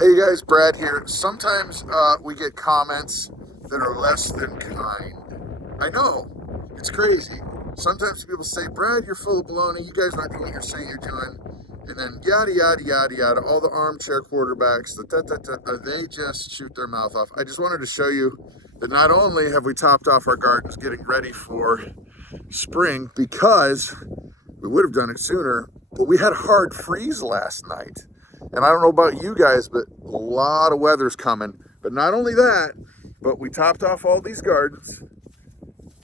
Hey guys, Brad here. Sometimes we get comments that are less than kind. I know, it's crazy. Sometimes people say, Brad, you're full of baloney. You guys aren't doing what you're saying you're doing. And then yada, yada, yada, yada. All the armchair quarterbacks, they just shoot their mouth off. I just wanted to show you that not only have we topped off our gardens getting ready for spring, because we would have done it sooner, but we had a hard freeze last night. And I don't know about you guys, but a lot of weather's coming. But not only that, but we topped off all these gardens.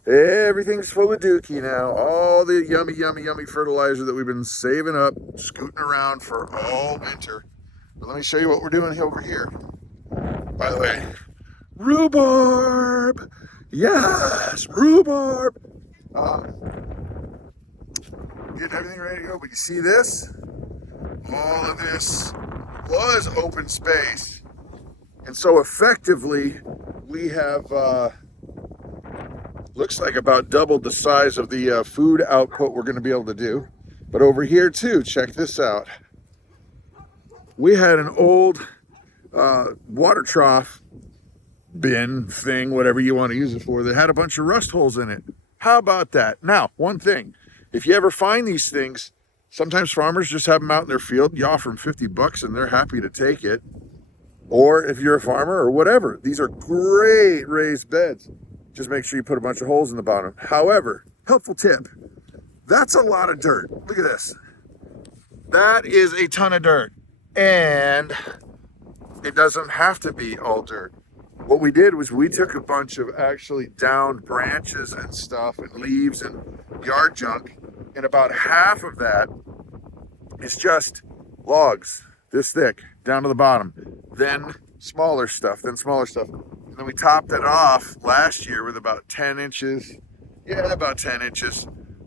Everything's full of dookie now. All the yummy, yummy, yummy fertilizer that we've been saving up, scooting around for all winter. But let me show you what we're doing over here. By the way, rhubarb. Yes, rhubarb. Getting everything ready to go. But you see this? All of this was open space, and so effectively we have looks like about doubled the size of the food output we're going to be able to do. But over here too, check this out. We had an old water trough bin thing, whatever you want to use it for, that had a bunch of rust holes in it. How about that? Now, one thing, if you ever find these things, sometimes farmers just have them out in their field. You offer them $50 and they're happy to take it. Or if you're a farmer or whatever, these are great raised beds. Just make sure you put a bunch of holes in the bottom. However, helpful tip, that's a lot of dirt. Look at this. That is a ton of dirt. And it doesn't have to be all dirt. What we did was we took a bunch of actually downed branches and stuff and leaves and yard junk, and about half of that is just logs this thick down to the bottom, then smaller stuff, and then we topped it off last year with about 10 inches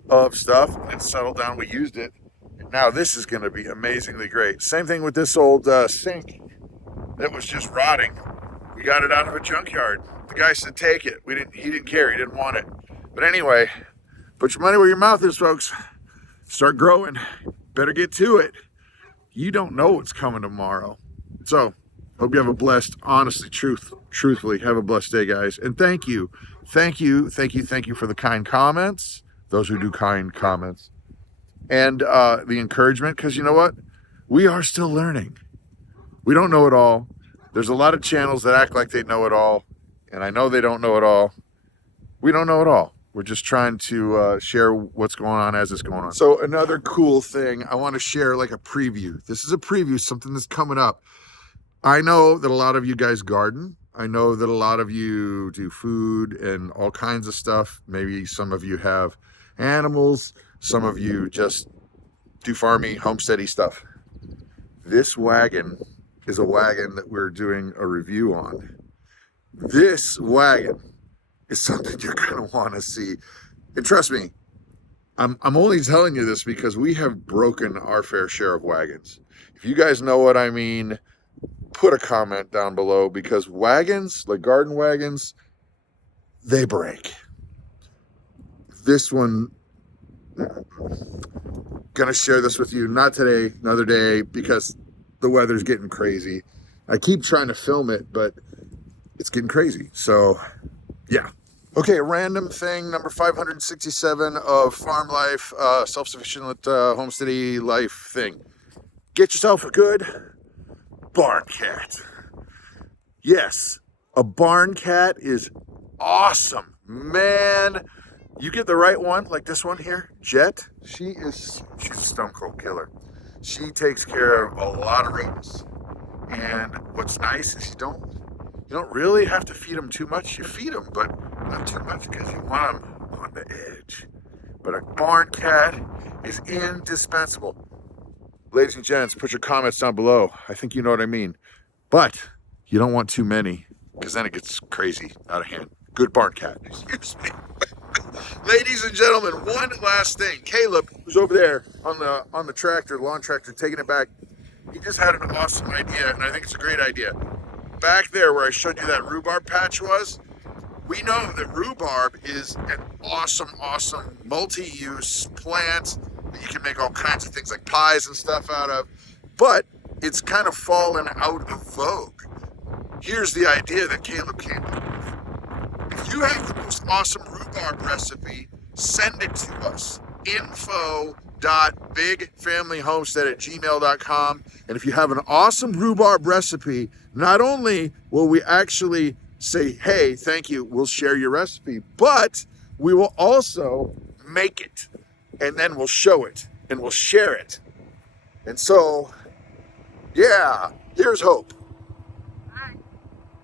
of stuff, and settled down. We used it, and now this is going to be amazingly great. Same thing with this old sink that was just rotting. We got it out of a junkyard. The guy said take it. He didn't care. He didn't want it. But anyway, put your money where your mouth is, folks. Start growing. Better get to it. You don't know what's coming tomorrow. So, hope you have a blessed, truthfully, have a blessed day, guys. And thank you for the kind comments, those who do kind comments, and the encouragement, because you know what? We are still learning. We don't know it all. There's a lot of channels that act like they know it all, and I know they don't know it all. We don't know it all. We're just trying to share what's going on as it's going on. So another cool thing, I want to share like a preview. This is a preview, something that's coming up. I know that a lot of you guys garden. I know that a lot of you do food and all kinds of stuff. Maybe some of you have animals. Some of you just do farming, homesteady stuff. This wagon is a wagon that we're doing a review on. This wagon is something you're going to want to see. And trust me, I'm only telling you this because we have broken our fair share of wagons. If you guys know what I mean, put a comment down below, because wagons, like garden wagons, they break. This one, gonna share this with you, not today, another day, because the weather's getting crazy. I keep trying to film it, but it's getting crazy. So, yeah. Okay, a random thing, number 567 of farm life, self-sufficient homesteady life thing. Get yourself a good barn cat. Yes, a barn cat is awesome. Man, you get the right one, like this one here, Jet. She's a stone cold killer. She takes care of a lot of rodents. And what's nice is you don't really have to feed them too much. You feed them, but not too much, because you want them on the edge. But a barn cat is indispensable. Ladies and gents, put your comments down below. I think you know what I mean. But you don't want too many, because then it gets crazy, out of hand. Good barn cat. Excuse me. Ladies and gentlemen, one last thing. Caleb, who's over there on the tractor, the lawn tractor, taking it back, he just had an awesome idea, and I think it's a great idea. Back there where I showed you that rhubarb patch was, we know that rhubarb is an awesome multi-use plant that you can make all kinds of things like pies and stuff out of. But it's kind of fallen out of vogue. Here's the idea that Caleb came up with. If you have the most awesome rhubarb recipe, send it to us. Info.bigfamilyhomestead@gmail.com. And if you have an awesome rhubarb recipe, not only will we actually say, hey, thank you, we'll share your recipe, but we will also make it. And then we'll show it and we'll share it. And so, yeah, here's hope.